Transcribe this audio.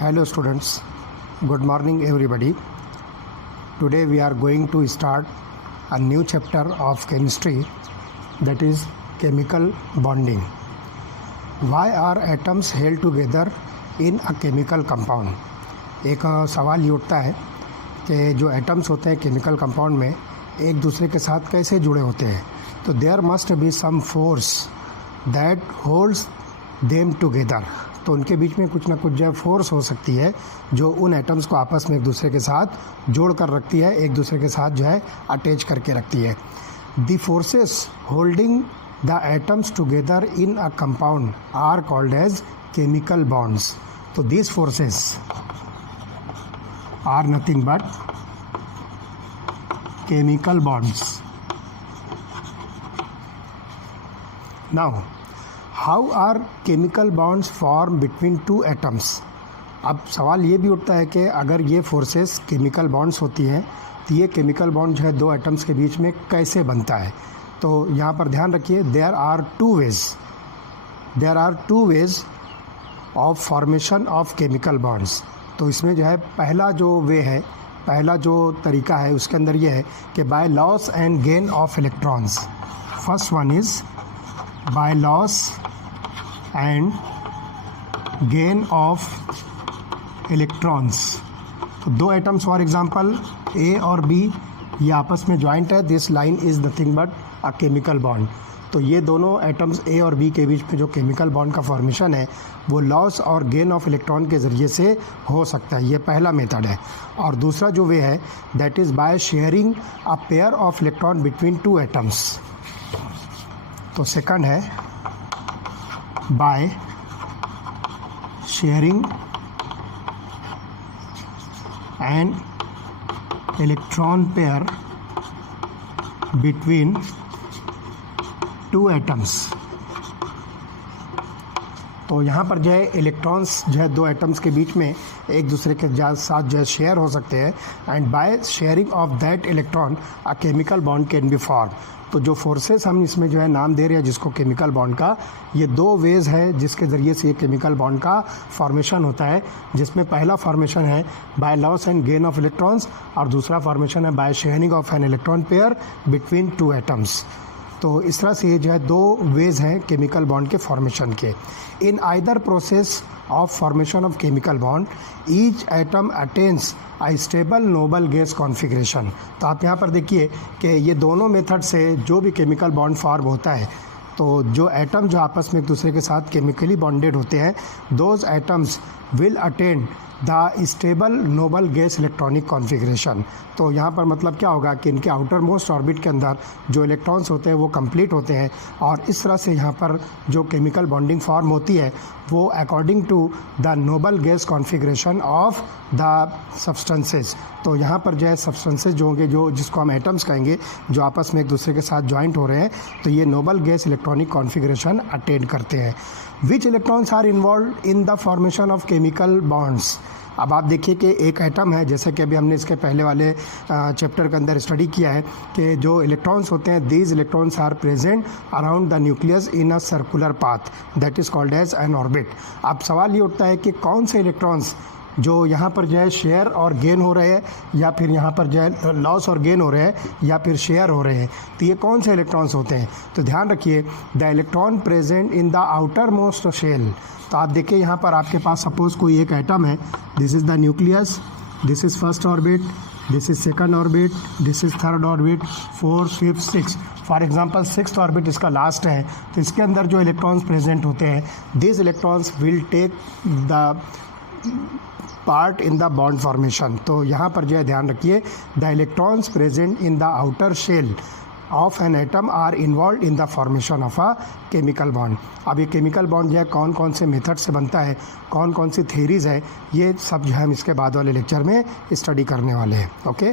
Hello students, good morning everybody. Today we are going to start a new chapter of chemistry, that is chemical bonding. Why are atoms held together in a chemical compound? एक सवाल ये उठता है कि जो atoms होते हैं chemical compound में एक दूसरे के साथ कैसे जुड़े होते हैं. तो there must be some force that holds them together. तो उनके बीच में कुछ ना कुछ जो है फोर्स हो सकती है जो उन एटम्स को आपस में एक दूसरे के साथ जोड़ कर रखती है, एक दूसरे के साथ जो है अटैच करके रखती है. The forces holding the atoms together in a compound are called as chemical bonds. तो this forces are nothing but chemical bonds. Now, how are chemical bonds formed between two atoms? अब सवाल ये भी उठता है कि अगर ये फोर्सेस केमिकल बॉन्ड्स होती हैं तो ये केमिकल बॉन्ड जो है दो एटम्स के बीच में कैसे बनता है. तो यहाँ पर ध्यान रखिए, there are two ways of formation of chemical bonds. तो इसमें जो है पहला जो तरीका है उसके अंदर ये है कि by loss and gain of electrons. First one is by loss and gain of electrons. तो दो एटम्स फॉर एग्जांपल ए और बी ये आपस में जॉइंट है. This line is nothing but a chemical bond. तो ये दोनों एटम्स ए और बी के बीच में जो केमिकल बॉन्ड का फॉर्मेशन है वो लॉस और गेन ऑफ इलेक्ट्रॉन के ज़रिए से हो सकता है. ये पहला मेथड है. और दूसरा जो वे है that is by sharing a pair of electron between two atoms. तो सेकंड है by sharing an electron pair between two atoms. तो यहाँ पर जो है इलेक्ट्रॉन्स जो है दो एटम्स के बीच में एक दूसरे के साथ जो है शेयर हो सकते हैं. And by sharing of that electron a chemical bond can be form. तो जो फोर्सेस हम इसमें जो है नाम दे रहे हैं जिसको केमिकल बॉन्ड का, ये दो वेज है जिसके ज़रिए से ये केमिकल बॉन्ड का फॉर्मेशन होता है. जिसमें पहला फॉर्मेशन है by loss and gain of electrons और दूसरा फॉर्मेशन है by sharing of an electron pair between two atoms. तो इस तरह से ये जो है दो वेज हैं केमिकल बॉन्ड के फॉर्मेशन के. In either process of formation of chemical bond each atom attains a stable noble gas configuration. तो आप यहाँ पर देखिए कि ये दोनों मेथड से जो भी केमिकल बॉन्ड फॉर्म होता है तो जो एटम जो आपस में एक दूसरे के साथ केमिकली बॉन्डेड होते हैं those atoms will attain the stable noble gas electronic configuration. तो यहाँ पर मतलब क्या होगा कि इनके आउटर मोस्ट ऑर्बिट के अंदर जो इलेक्ट्रॉन्स होते हैं वो कंप्लीट होते हैं और इस तरह से यहाँ पर जो केमिकल बॉन्डिंग फॉर्म होती है वो according to the noble gas configuration of the substances. तो यहाँ पर जो है सब्सटेंसेस जो होंगे जो जिसको हम एटम्स कहेंगे जो आपस में एक दूसरे के साथ ज्वाइंट हो रहे हैं तो ये noble gas electronic configuration attain करते हैं. Which electrons are involve in the formation of chemical bonds. अब आप देखिए कि एक एटम है, जैसे कि अभी हमने इसके पहले वाले चैप्टर के अंदर स्टडी किया है कि जो इलेक्ट्रॉन्स होते हैं these electrons are present around the nucleus in a circular path that is called as an orbit. अब सवाल ये उठता है कि कौन से इलेक्ट्रॉन्स जो यहाँ पर जो है शेयर और गेन हो रहे हैं या फिर यहाँ पर जो है लॉस और गेन हो रहे हैं या फिर शेयर हो रहे हैं. तो ये कौन से इलेक्ट्रॉन्स होते हैं. तो ध्यान रखिए the electron present in the outermost shell. तो आप देखिए यहाँ पर आपके पास सपोज कोई एक एटम है. This is the nucleus, this is first orbit, this is second orbit, this is third orbit, fourth, fifth, six. For example sixth orbit इसका लास्ट है. तो इसके अंदर जो इलेक्ट्रॉन्स प्रेजेंट होते हैं this electrons will take the part in the bond formation. तो यहाँ पर जो है ध्यान रखिए the electrons present in the outer shell of an atom are involve in the formation of a chemical bond. अब ये केमिकल बॉन्ड जो है कौन कौन से मेथड से बनता है, कौन कौन सी थेरीज़ है, ये सब जो है हम इसके बाद वाले लेक्चर में स्टडी करने वाले हैं. ओके.